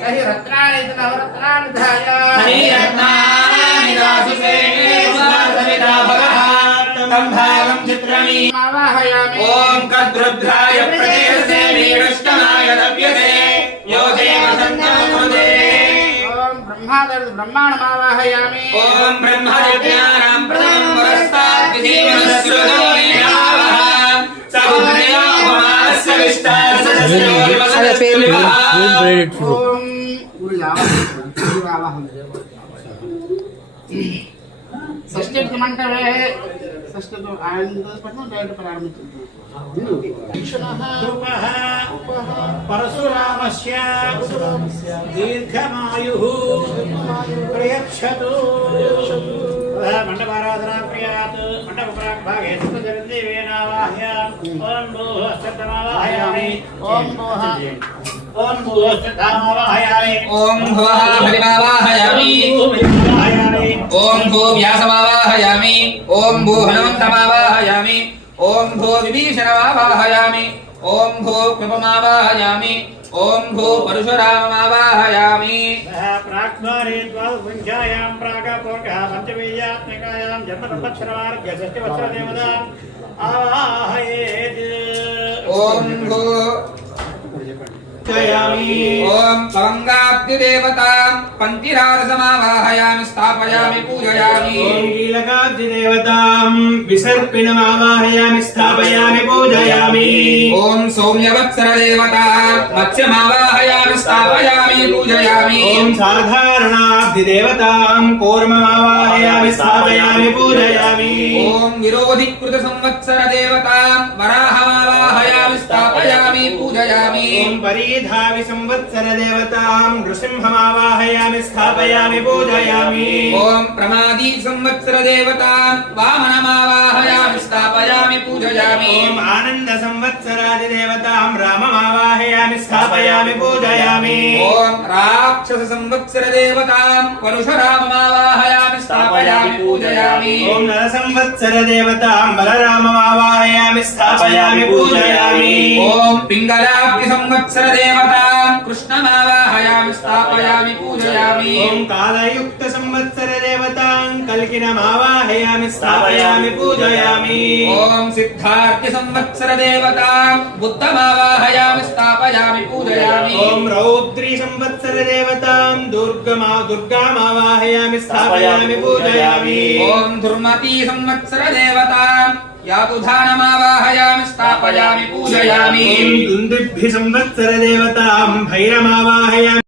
सहि रत्नानि नवरत्नानि धाय सहि रत्नानि दासुते सुवासविदा भगः तं भागं चित्रमी आवाहयामि ॐ कद्रुद्राय प्रदेशे वीरुष्टमाय दव्यते यो देवसन्तं कृते ब्रह्माणमावाहयामि ॐ ब्रह्मविज्ञानां प्रथमं पुरस्तात् विधिमनस्रुतोऽयनावः समुद्रयोपमास्य विष्टासदस्योर्वसदस्योर्वः षष्ठ्यमण्डले षष्ठ्यतो आनन्दस्पदं जयति प्रारम्भितम् परशुरामस्य दीर्घमायुः प्रयच्छतु मंडपाराधना प्रियात् मंडपप्राग्भागे सुखचरन्देवेनावाह्य ओं भूः सत्तमावाहयामि ओं भूः सत्तमावाहयामि ओं भुवः हरिमावाहयामि ओं भू व्यासमावाहयामि ओं भू हनुमन्तमावाहयामि ओं भू विभीषणमावाहयामि ओं भू कृपमावाहयामि ओं भू परशुराममावाहयामि प्राक्मारे द्वादशसंख्यायां प्रागपूर्वः पञ्चवीर्यात्मकायां जन्मसंवत्सरमार्घ्य षष्ठीवत्सरदेवता आवाहयेत् ओं भू ओम पवंगाब्दिदेवतां पंतिरारसमावाहयामि स्थापयामि पूजयामि ओम कीलकाब्दिदेवतां विसर्पिणमावाहयामि स्थापयामि पूजयामि ओम सौम्यवत्सरदेवतां मत्स्यमावाहयामि स्थापयामि पूजयामि ओम साधारणाब्दिदेवतां कूर्ममावाहयामि स्थापयामि पूजयामि ओम विरोधिकृतसंवत्सरदेवतां वराहमावाहयामि स्थापयामि पूजयामि ओम परिधावि संवत्सरदेवतां नृसिंहमावाहयामि स्थापयामि पूजयामि ओम प्रमादी संवत्सरदेवतां वामनमावाहयामि स्थापयामि पूजयामि ओम आनंद संवत्सरादिदेवतां राममावाहयामि स्थापयामि पूजयामि ओम राक्षस संवत्सरदेवतां परशुराममावाहयामि स्थापयामि पूजयामि ओम नर संवत्सरदेवतां बलराममावाहयामि स्थापयामि पूजयामि ओम पिंगलाब्धि संवत्सरदेवतां कृष्णमावाहयामि स्थापयामि पूजयामि ओम कालयुक्त संवत्सरदेवतां कल्किनमावाहयामि स्थापयामि पूजयामि ओम सिद्धार्थि संवत्सरदेवतां बुद्धमावाहयामि स्थापयामि पूजयामि ओम रौद्री संवत्सरदेवतां दुर्गामावाहयामि स्थापयामि पूजयामि ओम धुर्मती संवत्सरदेवतां यातुधानमावाहयामि स्थापयामि पूजयामि ओम दुन्दुभि संवत्सरदेवतां भैरमावाहयामि